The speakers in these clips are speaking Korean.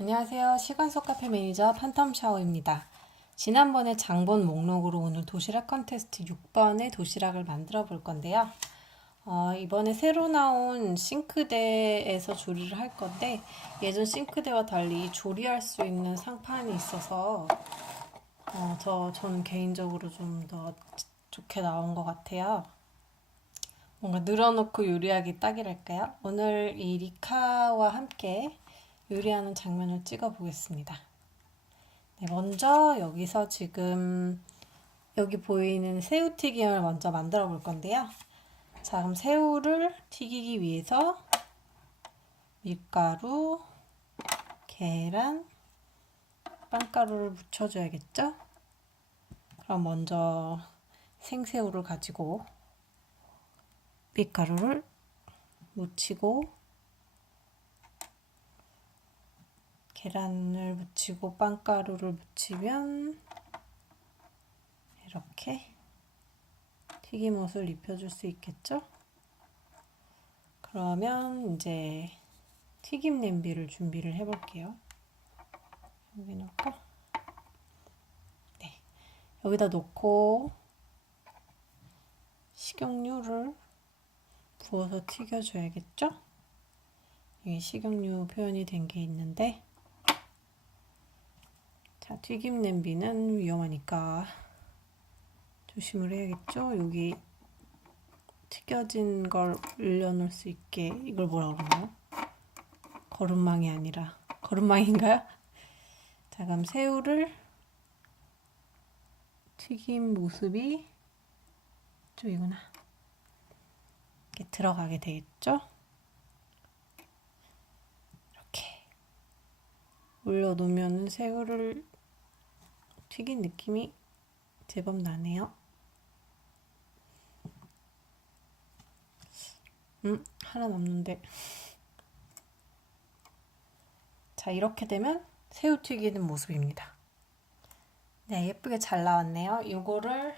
안녕하세요. 시간 속 카페 매니저 판텀 샤오입니다. 지난번에 장본 목록으로 오늘 도시락 컨테스트 6번의 도시락을 만들어 볼 건데요. 이번에 새로 나온 싱크대에서 조리를 할 건데 예전 싱크대와 달리 조리할 수 있는 상판이 있어서 저는 개인적으로 좀 더 좋게 나온 것 같아요. 뭔가 늘어놓고 요리하기 딱이랄까요? 오늘 이 리카와 함께 요리하는 장면을 찍어 보겠습니다. 네, 먼저 여기서 지금 여기 보이는 새우튀김을 먼저 만들어 볼 건데요. 자, 그럼 새우를 튀기기 위해서 밀가루, 계란, 빵가루를 묻혀줘야겠죠? 그럼 먼저 생새우를 가지고 밀가루를 묻히고 계란을 묻히고 빵가루를 묻히면 이렇게 튀김옷을 입혀줄 수 있겠죠? 그러면 이제 튀김 냄비를 준비를 해볼게요. 여기 놓고, 네, 여기다 놓고 식용유를 부어서 튀겨줘야겠죠? 여기 식용유 표현이 된 게 있는데, 자, 튀김 냄비는 위험하니까 조심을 해야겠죠? 여기 튀겨진 걸 올려놓을 수 있게, 이걸 뭐라 그러나요? 거름망이 아니라 거름망인가요? 자, 그럼 새우를 튀김 모습이 이쪽이구나. 이렇게 들어가게 되겠죠? 이렇게 올려놓으면 새우를 튀긴 느낌이 제법 나네요. 하나 남는데. 자, 이렇게 되면 새우 튀기는 모습입니다. 네, 예쁘게 잘 나왔네요. 이거를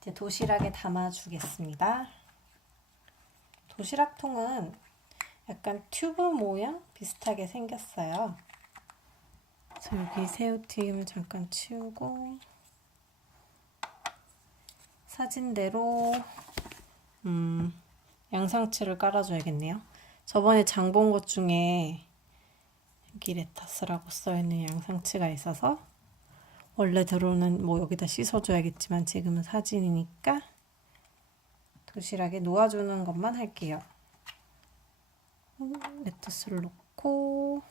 이제 도시락에 담아주겠습니다. 도시락통은 약간 튜브 모양 비슷하게 생겼어요. 그래서 여기 새우튀김을 잠깐 치우고 사진대로 양상추를 깔아줘야겠네요. 저번에 장 본 것 중에 여기 레타스라고 써있는 양상추가 있어서 원래대로는 뭐 여기다 씻어줘야겠지만 지금은 사진이니까 도시락에 놓아주는 것만 할게요. 레타스를 넣고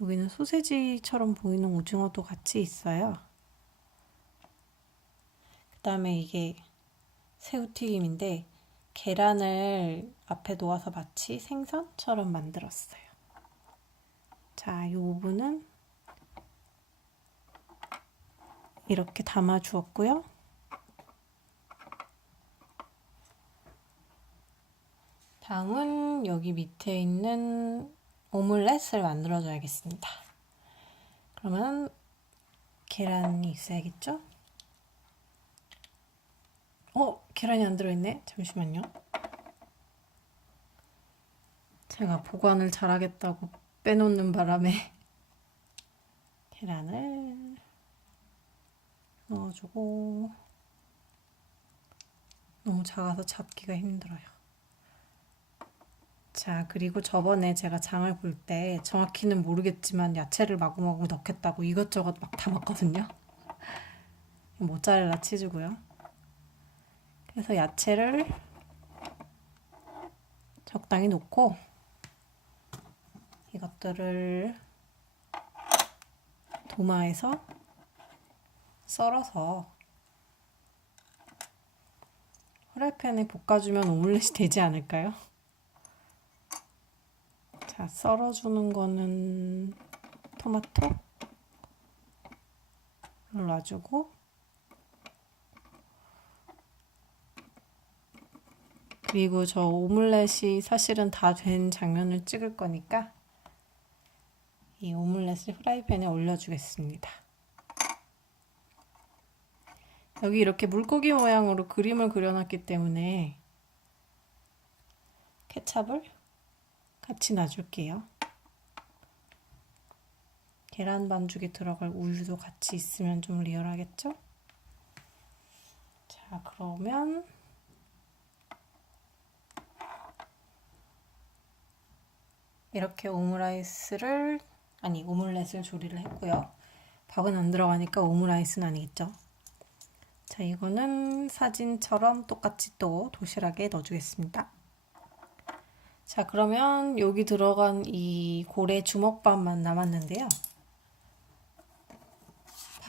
여기는 소세지처럼 보이는 오징어도 같이 있어요. 그 다음에 이게 새우튀김인데 계란을 앞에 놓아서 마치 생선처럼 만들었어요. 자, 이 부분은 이렇게 담아 주었고요. 다음은 여기 밑에 있는 오믈렛을 만들어 줘야겠습니다. 그러면 계란이 있어야겠죠? 계란이 안 들어있네. 잠시만요. 제가 보관을 잘하겠다고 빼놓는 바람에 계란을 넣어주고 너무 작아서 잡기가 힘들어요. 자, 그리고 저번에 제가 장을 볼 때 정확히는 모르겠지만 야채를 마구마구 넣겠다고 이것저것 막 담았거든요. 모짜렐라 치즈고요. 그래서 야채를 적당히 놓고 이것들을 도마에서 썰어서 후라이팬에 볶아주면 오믈렛이 되지 않을까요? 자, 썰어주는 거는 토마토를 놔주고 그리고 저 오믈렛이 사실은 다 된 장면을 찍을 거니까 이 오믈렛을 프라이팬에 올려주겠습니다. 여기 이렇게 물고기 모양으로 그림을 그려놨기 때문에 케찹을 같이 놔줄게요. 계란 반죽에 들어갈 우유도 같이 있으면 좀 리얼하겠죠? 자, 그러면 이렇게 오므라이스를, 아니 오믈렛을 조리를 했고요. 밥은 안 들어가니까 오므라이스는 아니겠죠? 자, 이거는 사진처럼 똑같이 또 도시락에 넣어주겠습니다. 자, 그러면 여기 들어간 이 고래 주먹밥만 남았는데요.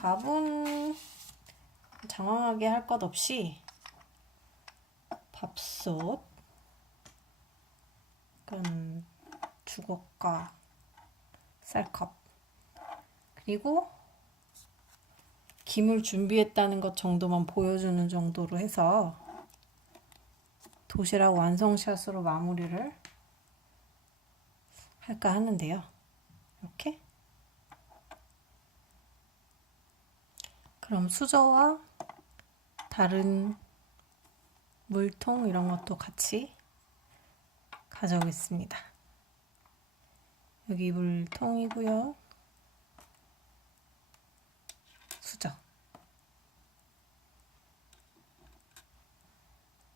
밥은 장황하게 할 것 없이 밥솥, 주걱과 쌀컵, 그리고 김을 준비했다는 것 정도만 보여주는 정도로 해서 도시락 완성샷으로 마무리를 할까 하는데요. 이렇게. 그럼 수저와 다른 물통 이런 것도 같이 가져오겠습니다. 여기 물통이고요. 수저.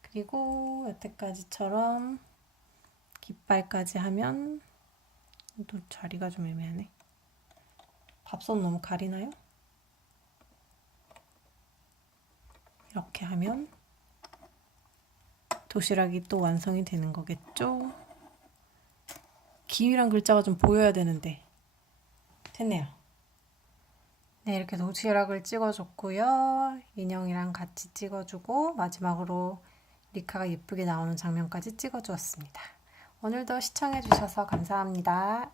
그리고 여태까지처럼 깃발까지 하면 또 자리가 좀 애매하네. 밥솥 너무 가리나요? 이렇게 하면 도시락이 또 완성이 되는 거겠죠? 김이란 글자가 좀 보여야 되는데 됐네요. 네, 이렇게 도시락을 찍어줬고요. 인형이랑 같이 찍어주고 마지막으로 리카가 예쁘게 나오는 장면까지 찍어주었습니다. 오늘도 시청해주셔서 감사합니다.